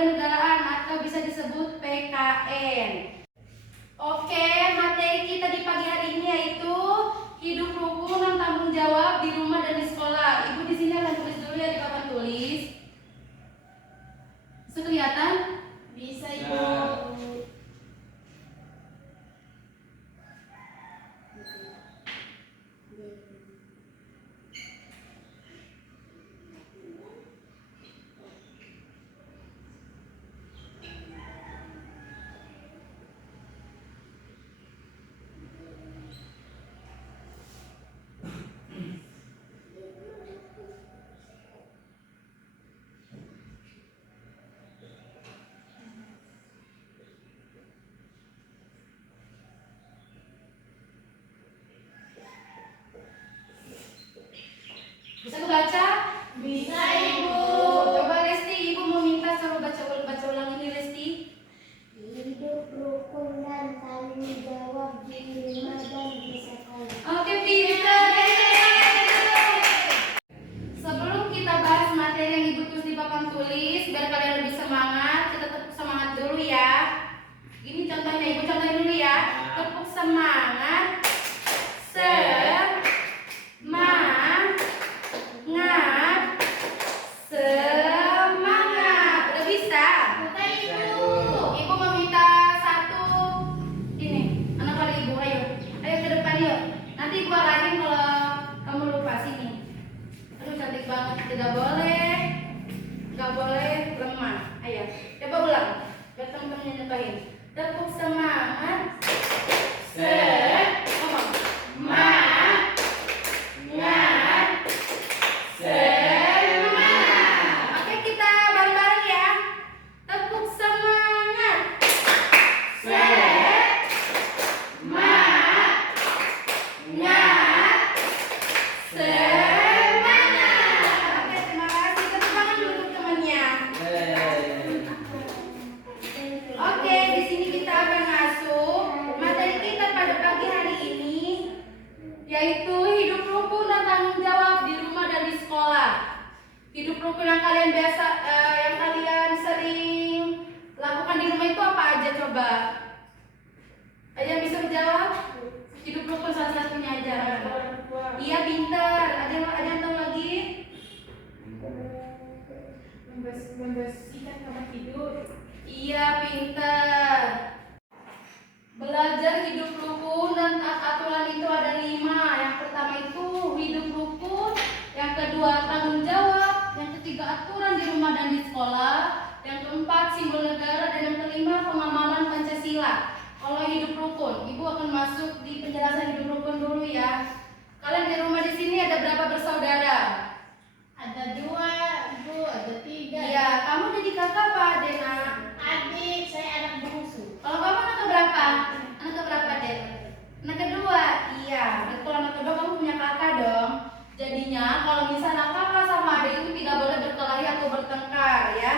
Kewarganegaraan atau bisa disebut PKN. Oke, materi kita di pagi hari ini yaitu hidup rukun dan tanggung jawab di rumah dan di sekolah. Ibu di sini akan tulis dulu ya di papan tulis. Bisa kelihatan? Bisa, Ibu. Bisa kebaca? Bisa, Ibu. Coba Lesti, Ibu mau minta suruh baca ulang ini, Lesti. Hidup rukun dan tanggung jawab di rumah dan di sekolah. Oke, pintar. Sebelum kita bahas materi yang Ibu tulis di papan tulis, biar kalian lebih semangat, kita tepuk semangat dulu ya. Ini contohnya, Ibu contohin dulu ya. Tepuk semangat. Semangat. Semangat. Udah bisa? Bukan, Ibu. Ibu mau minta satu. Ini, anak kali Ibu, ayo. Ayo ke depan yuk. Nanti Ibu arahin kalau kamu lupa sini. Aduh cantik banget. Tidak boleh. Nggak boleh lemah. Ayo, coba ulang. Biar teman-temannya nyobain. Tepuk semangat. Semangat. Semangat. Oke, kita bareng-bareng ya. Tepuk semangat. Semangat. Semangat. Oke, terima kasih. Tepuk tangan dulu untuk temannya. Oke, di sini kita akan masuk materi kita pada pagi hari ini, yaitu hidup rukun dan tanggung jawab di rumah dan di sekolah. Hidup rukun yang kalian biasa, yang kalian sering lakukan di rumah itu apa aja coba? Ada yang bisa menjawab? Hidup rukun salah satunya aja. Iya, pintar. Ada yang tahu lagi? Membersihkan kamar tidur. Iya, pintar. Belajar hidup rukun dan aturan itu ada 5. Yang pertama itu hidup rukun, yang kedua tanggung jawab, yang ketiga aturan di rumah dan di sekolah, yang keempat simbol negara, dan yang kelima pengamalan Pancasila. Kalau hidup rukun, Ibu akan masuk di penjelasan hidup rukun dulu ya. Kalian di rumah di sini ada berapa bersaudara? Ada 2, Ibu. Ada 3. Iya, kamu jadi kakak apa adik, Nak? Adik, saya anak bungsu. Kalau kamu anak keberapa? Anak keberapa, Dek? Anak kedua? Iya, berarti kalau anak kedua kamu punya kakak dong. Jadinya kalau misalnya kakak sama adik itu tidak boleh berkelahi atau bertengkar ya.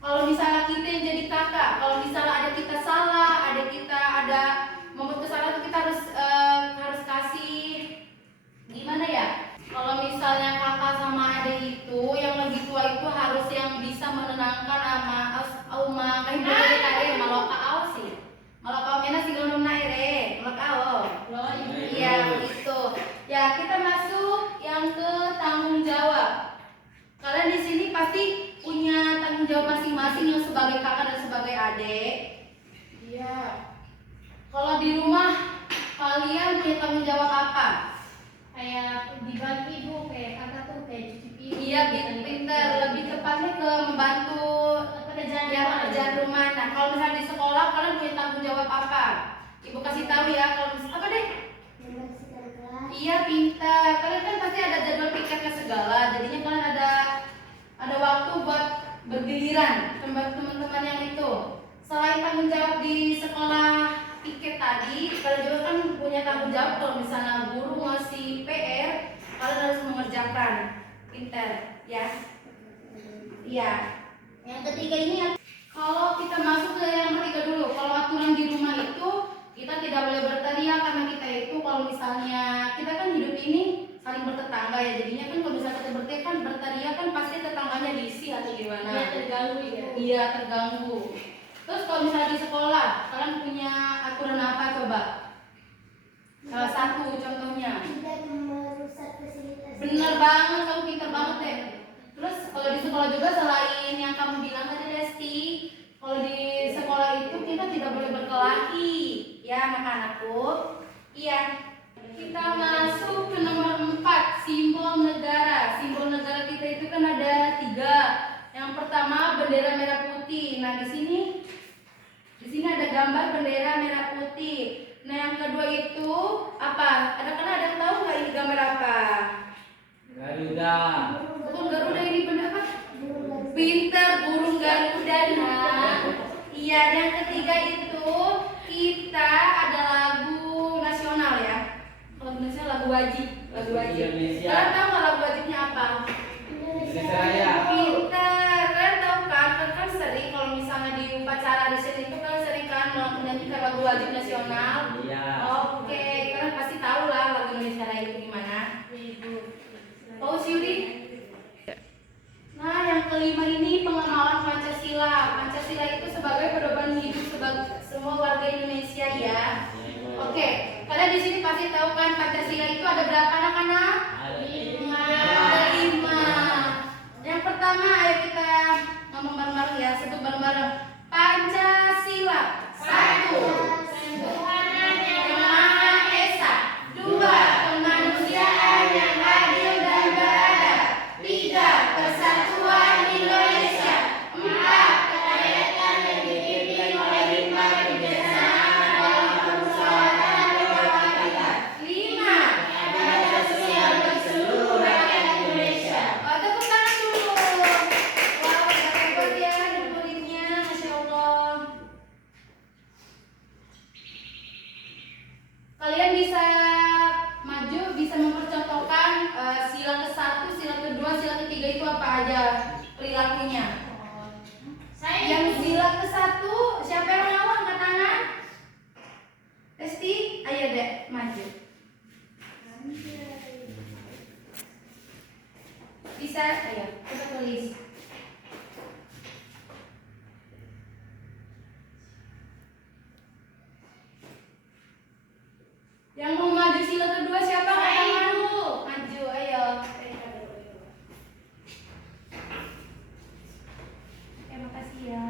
Kalau misalnya kita yang jadi kakak, kalau misalnya adik kita salah, adik kita ada membuat kesalahan, itu kita harus kasih gimana ya? Kalau misalnya kakak sama adik itu yang lebih tua itu harus yang bisa menenangkan ama kahit boleh kare malo kaaw sih. Malo kaaw mena siguro na ere. Malo kaaw. Iya, itu. Ya, kita masuk yang ke tanggung jawab. Kalian di sini pasti punya tanggung jawab masing-masing yang sebagai kakak dan sebagai adik. Iya. Kalau di rumah kalian punya tanggung jawab apa? Kayak dibagi, Ibu, kayak kakak tuh kayak cuci piring. Iya, pintar. Lebih tepatnya ke membantu pekerjaan rumah. Nah, kalau misalnya di sekolah kalian punya tanggung jawab apa? Ibu kasih tahu ya. Kalau misalnya apa deh? Membersihkan kelas. Iya, pintar. Kalian kan pasti ada jadwal piketnya segala. Jadinya kalian ada waktu buat bergiliran tempat teman-teman yang itu. Selain tanggung jawab di sekolah piket tadi, kalian juga kan punya tanggung jawab kalau misalnya guru ngasih PR, kalian harus mengerjakan. Pintar, ya. Iya. Yang ketiga ini kalau kita masuk ke yang ketiga dulu, kalau aturan di rumah itu kita tidak boleh berteriak karena kita itu kalau misalnya kita kan hidup ini saling bertetangga ya, jadinya kan kalau misalnya kita berteriak kan pasti tetangganya risih atau gimana? Iya, terganggu ya. Iya, terganggu. Terus kalau misalnya di sekolah, kalian punya aturan apa coba? Salah satu contohnya. Tidak merusak fasilitas. Bener banget, kamu pintar banget deh. Terus kalau di sekolah juga selain yang kamu bilang tadi Lesti, kalau di sekolah itu kita tidak boleh berkelahi, ya anak-anakku. Iya. Kita masuk ke nomor 4, simbol negara. Simbol negara kita itu kan ada 3. Yang pertama bendera merah putih. Nah di sini ada gambar bendera merah putih. Nah yang kedua itu apa? Ada yang tahu nggak ini gambar apa? Garuda. Bukan Garuda, ini benar apa? Pintar, burung Garuda. Nah, iya. Yang ketiga itu kita ada lagu nasional ya. Kalau Indonesia lagu wajib. Indonesia. Kalian tahu nggak lagu wajibnya apa? Indonesia Raya. Pintar. Kalian tahu kan? Kan sering kalau misalnya di upacara di sini itu kan sering kan menyanyikan lagu wajib nasional. Iya. Oke, kalian pasti tahu lah lagu Indonesia Raya itu gimana. Tahu Syuri? Nah, yang kelima ini pengenalan Pancasila. Pancasila itu sebagai pedoman hidup sebagai semua warga Indonesia ya. Oke, kalian di sini pasti tahu kan Pancasila itu ada berapa anak-anak? Ada 5. Yang pertama, ayo kita ngomong bareng-bareng ya, sebut bareng-bareng. Pancasila. 1. Tuhan yang Maha Esa. 2. Kemanusiaan yang adil dan beradab. 3. Persatuan Indonesia. 4. Kerakyatan yang dipimpin oleh hikmat kebijaksanaan dalam permusyawaratan berkewajiban. 5. Keadilan sosial bagi seluruh rakyat Indonesia. Tepuk tangan dulu. Wah, hebat ya di muridnya, Masya Allah. Kalian bisa maju, bisa mempercontohkan sila ke-1, sila ke-2, sila ke-3 itu apa aja perilakunya. Yang sila ke-1, siapa yang mau angkat tangan? Lesti, ayo dek, maju. Bisa, ayo, coba tulis. Yang mau maju sila kedua siapa? Maju, ayo. Terima kasih ya.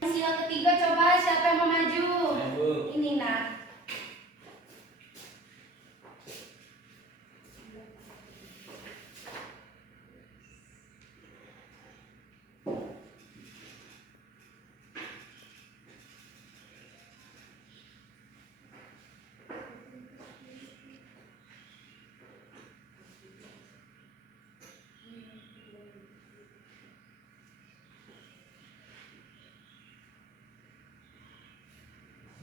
Sila ketiga coba siapa yang mau maju? Maju. Ini nak.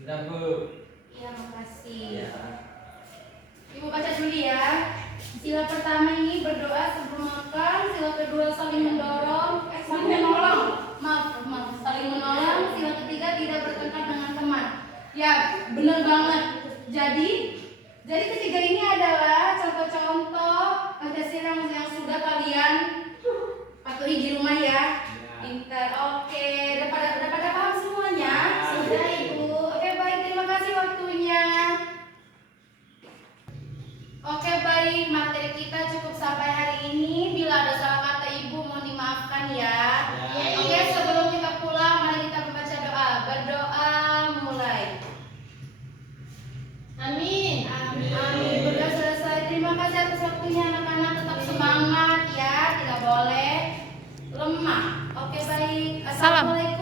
Sudah, Bu. Iya, makasih. Ya. Ibu baca dulu ya. Sila pertama ini berdoa sebelum makan. Sila kedua saling mendorong, saling menolong. Maaf, saling menolong. Sila ketiga tidak bertengkar dengan teman. Ya, benar banget. Jadi ketiga ini adalah contoh-contoh Pancasila yang sudah kalian patuhi di rumah ya. Pintar. Oke, udah pada paham semuanya? Sudah, Ibu. Oke, baik. Terima kasih waktunya. Oke, baik. Materi kita cukup sampai hari ini. Bila ada salah kata Ibu mohon dimaafkan ya. Oke, sebelum kita pulang mari kita membaca doa. Berdoa mulai. Amin. Amin. Berdoa selesai. Terima kasih atas waktunya anak-anak. Tetap semangat ya. Tidak boleh lemah. Oke, baik. Assalamualaikum.